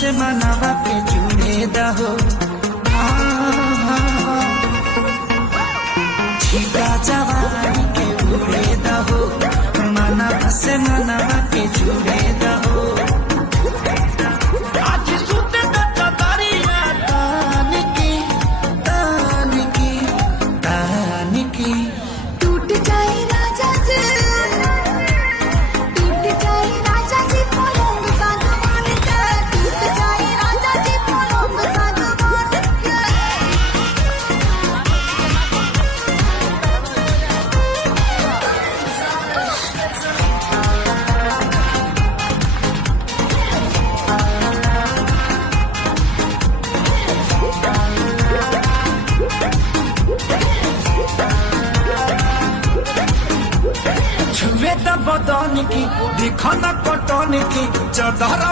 से मनवा पे जुड़े दहो छीटा जवानी के उड़े दहो मनवा से मनवा पे जुड़े दहो आज सुते दरिया तान की टूट जाए राजा जी, टूट जाए राजा जी पलंग सागवान के, टूट जाए राजा जी पलंग सागवान के। छुए त बदन की दिखन कटन की चदर